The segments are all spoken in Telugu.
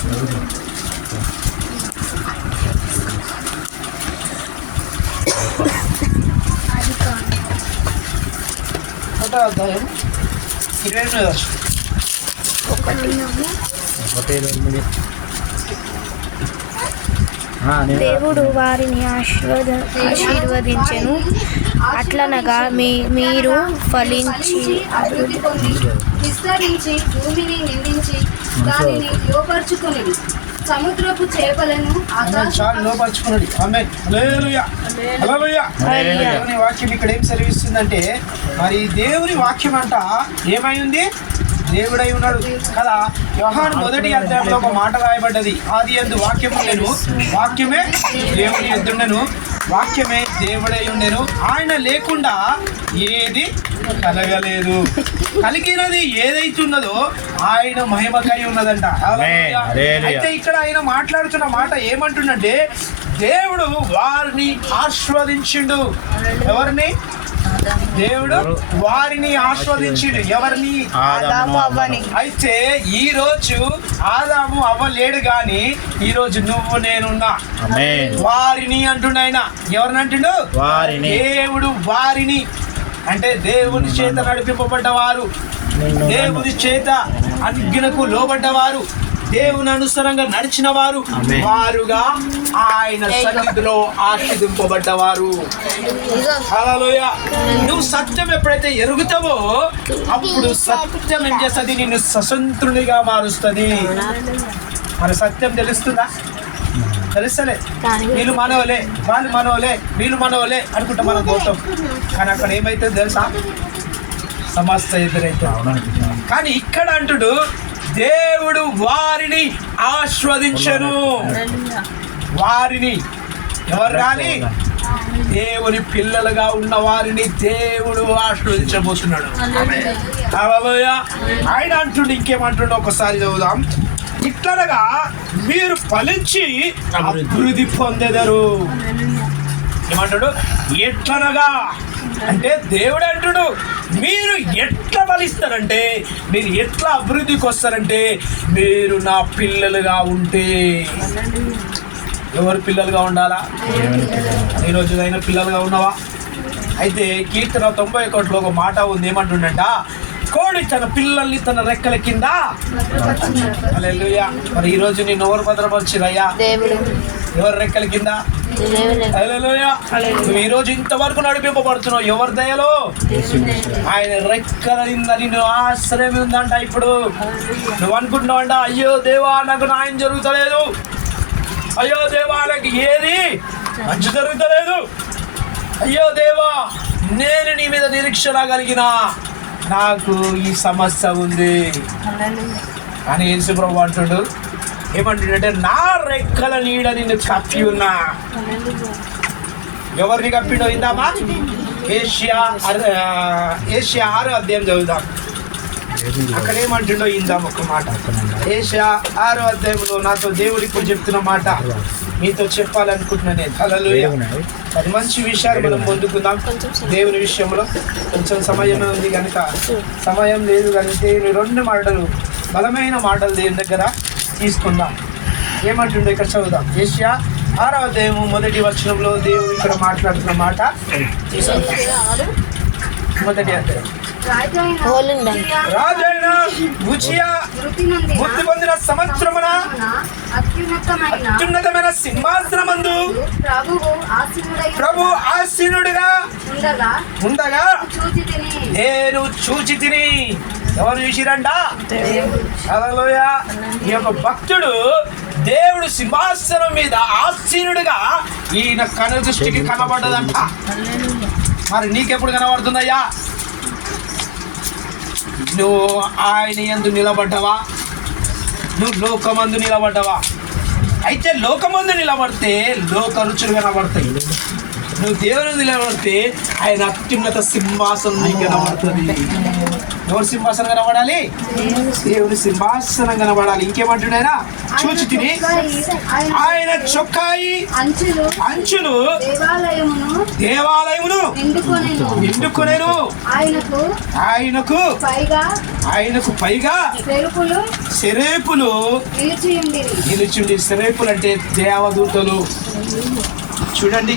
అధ్యాయం 28. దేవుడు వారిని ఆశీర్వదించెను, అట్లనగా మీరు ఫలించి విస్తరించి భూమిని నిండించి దానిని లోపరుచుకుని సముద్రపు చేపలను లోపరుచుకున్నది. దేవుని వాక్యం ఇక్కడ ఏం సెలవిస్తుందంటే, మరి దేవుని వాక్యం అంట ఏమైంది? దేవుడై ఉన్నాడు కదా. యోహాను 1వ అధ్యాయంలో ఒక మాట రాయబడ్డది, ఆది యందు వాక్యము ఉండెను, వాక్యమే దేవుని యందుండెను, వాక్యమే దేవుడై ఉండెను, ఆయన లేకుండా ఏది కలగలేదు. కలిగినది ఏదైతున్నదో ఆయన మహిమకై ఉన్నదంట. అయితే ఇక్కడ ఆయన మాట్లాడుతున్న మాట ఏమంటుందంటే, దేవుడు వారిని ఆశీర్వదించిండు. ఎవరిని? దేవుడు వారిని ఆశీర్వదించిండు. ఎవరిని? ఆదాము అవ్వని. అయితే ఈ రోజు ఆదాము అవ్వలేడు గాని ఈ రోజు నువ్వు నేనున్నా. వారిని అంటుండు ఆయన. ఎవరిని అంటుండు? దేవుడు వారిని అంటే దేవుని చేత నడిపింపబడ్డవారు, దేవుని చేత ఆజ్ఞకు లోబడ్డవారు, దేవుని అనుసరంగా నడిచిన వారు, వారుగా ఆయన సన్నిధిలో ఆశీర్వదింపబడ్డవారు. హల్లెలూయా. నువ్వు సత్యం ఎప్పుడైతే ఎరుగుతావో అప్పుడు సత్యం ఏం చేస్తుంది? నిన్ను స్వతంత్రునిగా మారుస్తుంది. మన సత్యం తెలుస్తుందా? తెలుస్తలే. వీళ్ళు మనోలే, వాళ్ళు మనోలే, వీళ్ళు మనోలే అనుకుంటా మనం పోతాం. కానీ అక్కడ ఏమైతే తెలుసా? సమస్త ఎదురైతే. కానీ ఇక్కడ అంటుడు, దేవుడు వారిని ఆశీర్వదించెను. వారిని ఎవరు రాని? దేవుని పిల్లలుగా ఉన్న వారిని దేవుడు ఆశీర్వదించబోతున్నాడు. ఆయన అంటుండు, ఇంకేమంటుండో ఒకసారి చదువుదాం. ఇట్లనగా మీరు ఫలించి అభివృద్ధి పొందెదరు. ఏమంటాడు? ఎట్లనగా అంటే దేవుడు అంటుడు, మీరు ఎట్లా ఫలిస్తారంటే, మీరు ఎట్లా అభివృద్ధికి వస్తారంటే, మీరు నా పిల్లలుగా ఉంటే. ఎవరు పిల్లలుగా ఉండాలా? ఈరోజు అయినా పిల్లలుగా ఉన్నావా? అయితే కీర్తన 91లో ఒక మాట ఉంది, ఏమంటుండంట, కోడి తన పిల్లల్ని తన రెక్కల కింద. హల్లెలూయా. మరి ఈరోజు నేను ఎవరు భద్రపరిచిరయ్యా? ఎవరి రెక్కల కింద? హల్లెలూయా. నువ్వు ఈరోజు ఇంతవరకు నడిపింపబడుతున్నావు ఎవరి దయలో? ఆయన రెక్కల కింద నిన్ను ఆశ్రయం ఉందంట. ఇప్పుడు నువ్వు అనుకుంటున్నావు అంట, అయ్యో దేవా నాకు న్యాయం జరుగుతలేదు, అయ్యో దేవా నాకు ఏది మంచి జరుగుతలేదు, అయ్యో దేవా నేను నీ మీద నిరీక్షణ కలిగిన, నాకు ఈ సమస్య ఉంది. కానీ యేసు ప్రభువు అంటుడు, ఏమంటుండంటే, నా రెక్కల నీడ నిన్ను కప్పి ఉన్నా. ఎవరిని కప్పిడో ఇందామా? ఏషియా 6వ అధ్యాయం చదువుదాం. అక్కడ ఏమంటుండో ఇందాం ఒక మాట. ఏషియా 6వ అధ్యాయంలో నాతో దేవుడు ఇప్పుడు చెప్తున్న మాట మీతో చెప్పాలనుకుంటున్నా నేను. హల్లెలూయా. అది మంచి విషయాలు మనం పొందుకుందాం. దేవుని విషయంలో కొంచెం సమయమే ఉంది కనుక, సమయం లేదు కనుక దేవుని 2 మాటలు, బలమైన మాటలు దేవుని దగ్గర తీసుకుందాం. ఏమంటుండో ఇక్కడ చదువుదాం. ఏషియా 6వ అధ్యాయము 1వ వచనంలో దేవుడు ఇక్కడ మాట్లాడుతున్న మాట తీసుకుందాం. 1వ అధ్యాయం. రాజైన ఉజ్జియా మృతి పొందిన సంవత్సరమున అత్యున్నతమైన సింహాసనమందు ప్రభు ఆసీనుడిగా ఉండగా నేను చూచి తిని. ఎవరు చూసిరంట? హల్లెలూయా. ఈ యొక్క భక్తుడు దేవుడు సింహాసనం మీద ఆసీనుడిగా ఈయన కనుదృష్టికి కనబడ్డదంట. మరి నీకెప్పుడు కనబడుతుందయ్యా? నువ్వు ఆయన యందు నిలబడ్డవా? నువ్వు లోకమందు నిలబడ్డవా? అయితే లోకమందు నిలబడితే లోక రుచులు కనబడతాయి. నువ్వు దేవుని నిలబడితే ఆయన అత్యున్నత సింహాసనం నీకు కనబడుతుంది. ఎవరు సింహాసనం కనబడాలి? దేవుని సింహాసనం కనబడాలి. ఇంకేమంటున్నాయినా? చూచి తిని ఆయన చొక్కాయి అంచులు దేవాలయమును నిండుకొనెను. ఆయనకు పైగా సెరేపులు నిలిచిండి. సెరేపులు అంటే దేవదూతలు. చూడండి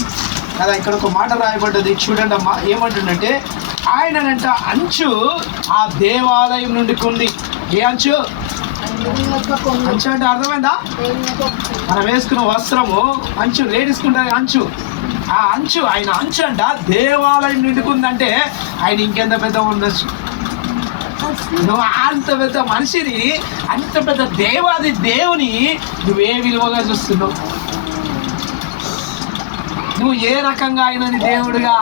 కదా, ఇక్కడ ఒక మాట రాయబడ్డది. చూడండి అమ్మా, ఏమంటుందంటే ఆయనంట అంచు ఆ దేవాలయం నుండి కొంది. ఏ అంచు? అంచు అంటే అర్థమైందా? మనం వేసుకున్న వస్త్రము అంచు, లేడీస్కుంటే అంచు. ఆ అంచు, ఆయన అంచు అంట దేవాలయం నిండుకుందంటే ఆయన ఇంకెంత పెద్ద ఉండొచ్చు. నువ్వు అంత పెద్ద మనిషిని, అంత పెద్ద దేవుని నువ్వే విలువగా చూస్తున్నావు. నువ్వు ఏ రకంగా ఆయనని దేవుడిగా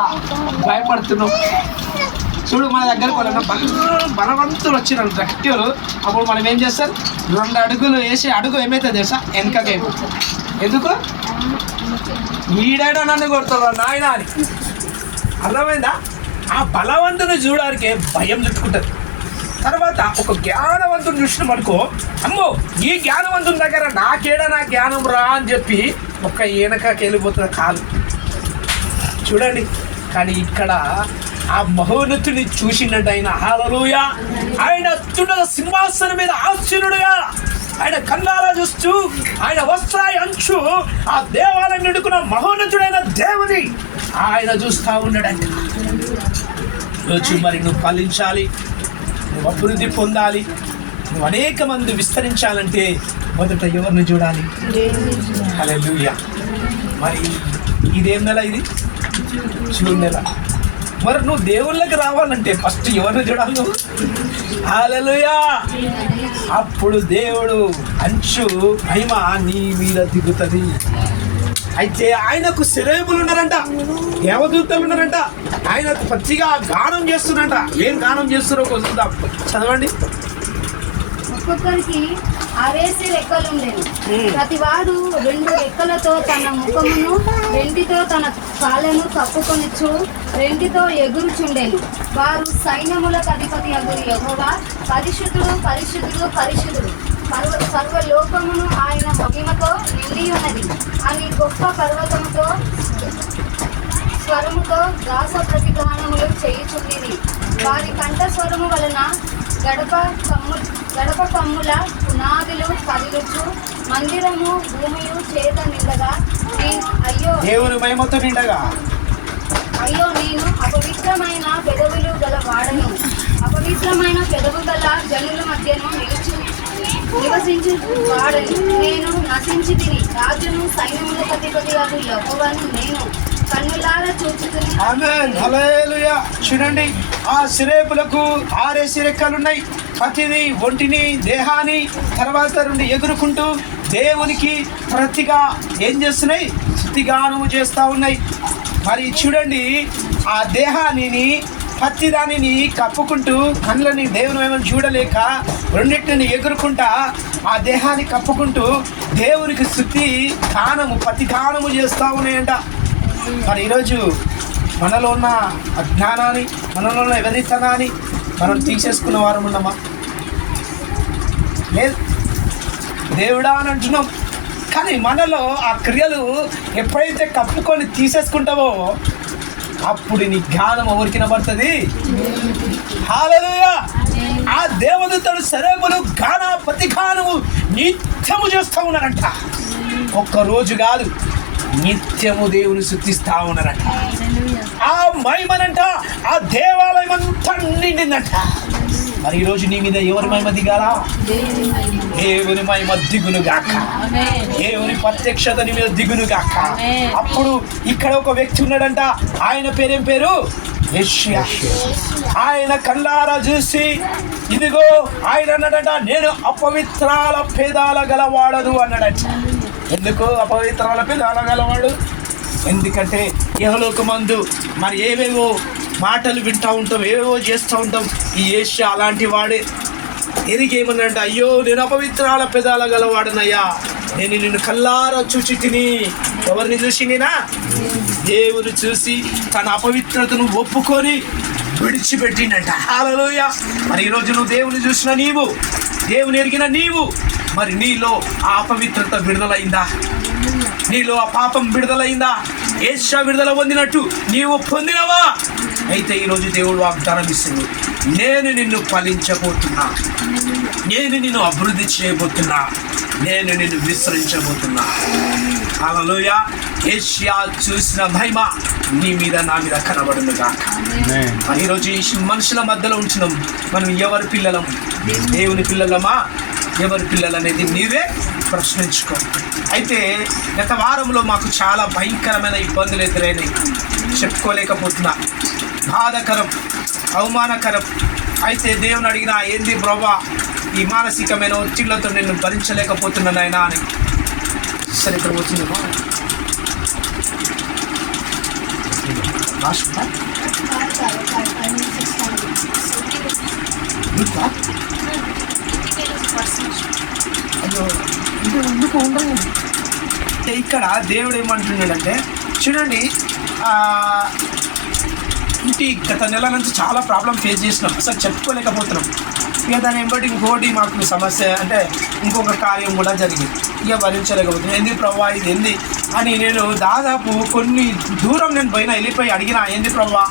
భయపడుతున్నావు. చూడు, మన దగ్గరకు వాళ్ళ బలవంతులు వచ్చినారు గట్టివారు. అప్పుడు మనం ఏం చేస్తారు? 2 అడుగులు వేసి అడుగు ఏమైతుంది తెలుసా? వెనకకైపోతుంది. ఎందుకు? ఈడైనా నన్ను కొడతాడు నాయన అని. అర్థమైందా? ఆ బలవంతుని చూడడానికి భయం చుట్టుకుంటుంది. తర్వాత ఒక జ్ఞానవంతుని చూసిన మనకో, అమ్మో ఈ జ్ఞానవంతుని దగ్గర నా జ్ఞానం రా అని చెప్పి ఒక్క వెనకకి వెళ్ళిపోతుంది కాలు. చూడండి, కానీ ఇక్కడ ఆ మహోన్నతుని చూసిందంటే ఆయన. హల్లెలూయా! ఆయన అత్యున్నత సింహాసనం మీద ఆసీనుడుగా ఆయన కళ్ళారా చూస్తూ ఆయన వస్త్రాయి అంచు ఆ దేవాలయం నిండుకున్న మహోన్నతుడైన దేవుని ఆయన చూస్తూ ఉన్నాడంట. రోజు మరి నువ్వు ఫలించాలి, నువ్వు అభివృద్ధి పొందాలి, నువ్వు అనేక మంది విస్తరించాలంటే మొదట ఎవరిని చూడాలి? హల్లెలూయా! మరి ఇదేం నెల? ఇది జూన్ నెల. మరి నువ్వు దేవుళ్ళకి రావాలంటే ఫస్ట్ ఎవరిని చూడాలి నువ్వు? హల్లెలూయా! అప్పుడు దేవుడు అంచు మహిమ నీ మీద దిగుతుంది. అయితే ఆయనకు సెరేబులు ఉన్నారంట, దేవదూతలు ఉన్నారంట. ఆయనకు పచ్చిగా గానం చేస్తున్నారంట. ఏం గానం చేస్తున్నారో చూద్దాం, చదవండి. ఒక్కొక్కరికి 6 రెక్కలుండేవి. ప్రతివాడు 2 రెక్కలతో తన ముఖమును, 2తో తన కాళ్ళను కప్పుకొనిచ్చు, 2తో ఎగురుచుండేను. వారు సైన్యములకు అధిపతి అగురు యెహోవా పరిశుద్ధుడు పరిశుద్ధుడు పరిశుద్ధుడు, సర్వలోకమును ఆయన మహిమతో నిండి ఉన్నది అని గొప్ప పర్వతముతో స్వరముతో దాస ప్రతిగానములు చేయుచుండిరి. వారి కంఠస్వరము వలన గడప కమ్ముల పునాదులు కదిలుచు, మందిరము భూమియు చేత నిండగా నేను దేవుని మహిమతో నిండగా అయ్యో నేను అపవిత్రమైన పెదవులు గల వాడను, అపవిత్రమైన పెదవు గల జనుల మధ్యను నివసించు వాడను. నేను నశించి తిని రాజును సైన్యములకు అధిపతి అగు యెహోవాను నేను కన్నులారా చూచుకుని. ఆమేన్, హల్లెలూయా! చూడండి, ఆ సిరేపులకు 6 రెక్కలున్నాయి. ప్రతిని ఒంటిని దేహాన్ని తర్వాత నుండి ఎగురుకుంటూ దేవునికి ప్రతిగా ఏం చేస్తున్నాయి? స్తుతిగానము చేస్తూ ఉన్నాయి. మరి చూడండి, ఆ దేహాన్ని ప్రతి దానిని కప్పుకుంటూ కళ్ళని దేవుని ఏమైనా చూడలేక రెండింటిని ఎగురుకుంటా ఆ దేహాన్ని కప్పుకుంటూ దేవునికి స్తుతి గానము ప్రతి గానము చేస్తూ ఉన్నాయంట. మరి ఈరోజు మనలో ఉన్న అజ్ఞానాన్ని, మనలో ఉన్న వెర్రితనాన్ని మనం తీసేసుకున్న వారం ఉన్నామా? లేదు, దేవుడా అని అంటున్నాం. కానీ మనలో ఆ క్రియలు ఎప్పుడైతే కప్పుకొని తీసేసుకుంటావో అప్పుడు నీ జ్ఞానం ఎవరికి వినబడుతుంది? హల్లెలూయా! ఆ దేవదూతలు సెరేబులు ప్రతిగానము నిత్యము చేస్తూ ఉన్నారంట. ఒక్కరోజు కాదు, నిత్యము దేవుని స్తుతిస్తూ ఉన్నారంట. ఆ మహిమనంట ఆ దేవాలయం అంతా నిండిందంట. మరి ఈరోజు నీ మీద ఎవరి మహిమ దిగాలా? దేవుని మహిమ దిగును గాక, దేవుని ప్రత్యక్షత నీ మీద దిగును గాక. అప్పుడు ఇక్కడ ఒక వ్యక్తి ఉన్నాడంట. ఆయన పేరేం పేరు? యెషయా. ఆయన కళ్ళారా చూసి ఇదిగో ఆయన అన్నాడంట, నేను అపవిత్రాల పేదాల గలవాడను అన్నాడంట. ఎందుకు అపవిత్రాల పేదాల గలవాడు? ఎందుకంటే యెహోలోకమందు మరి ఏవేవో మాటలు వింటూ ఉంటాం, ఏవేవో చేస్తూ ఉంటాం. ఈ యెషయా అలాంటి వాడే. ఎరిగేమన్నంట, అయ్యో నేను అపవిత్రాల పెదాల గలవాడనయ్యా, నేను నిన్ను కల్లారా చూచి తిని. ఎవరిని చూసి? నేనా? దేవుని చూసి తన అపవిత్రతను ఒప్పుకొని విడిచిపెట్టిండంట. హల్లెలూయా. మరి ఈరోజు నువ్వు దేవుని చూసిన నీవు, దేవుని ఎరిగిన నీవు, మరి నీలో ఆ అపవిత్రత విడుదలైందా? నీలో ఆ పాపం విడుదలైందా? యేసు విడుదల పొందినట్టు నీవు పొందినవా? అయితే ఈరోజు దేవుడు వాగ్దానం ఇస్తుంది, నేను నిన్ను ఫలించబోతున్నా, నేను నిన్ను అభివృద్ధి చేయబోతున్నా, నేను నిన్ను విస్తరించబోతున్నా. హల్లెలూయా. యేషయా చూసిన మహిమ నీ మీద నా మీద కనబడును గాక. మరి ఈరోజు ఈ మనుషుల మధ్యలో ఉంటున్నాం. మనం ఎవరి పిల్లలం? దేవుని పిల్లలమా, ఎవరి పిల్లలు అనేది నీవే ప్రశ్నించుకో. అయితే గత వారంలో మాకు చాలా భయంకరమైన ఇబ్బందులు ఎదురైనాయి, చెప్పుకోలేకపోతున్నా. బాధాకరం, అవమానకరం. అయితే దేవుని అడిగినా, ఏంది బ్రోవా ఈ మానసికమైన ఒత్తిళ్లతో నేను భరించలేకపోతున్నాను నాయనా అని. సరే ఇక్కడ వచ్చిందేమో ఇక్కడ దేవుడు ఏమంటున్నాడంటే, చూడండి, ఇంటి గత నెల నుంచి చాలా ప్రాబ్లం ఫేస్ చేసినాం, అసలు చెప్పుకోలేకపోతున్నాం. ఇక దాన్ని బట్టి ఇంకోటి మాకు సమస్య అంటే ఇంకొక కార్యం కూడా జరిగింది. ఇక భరించలేకపోతున్నాం. ఏంది ప్రభా ఇది ఏంది అని నేను దాదాపు కొన్ని దూరం నేను వెళ్ళిపోయి అడిగినా, ఏంది ప్రభా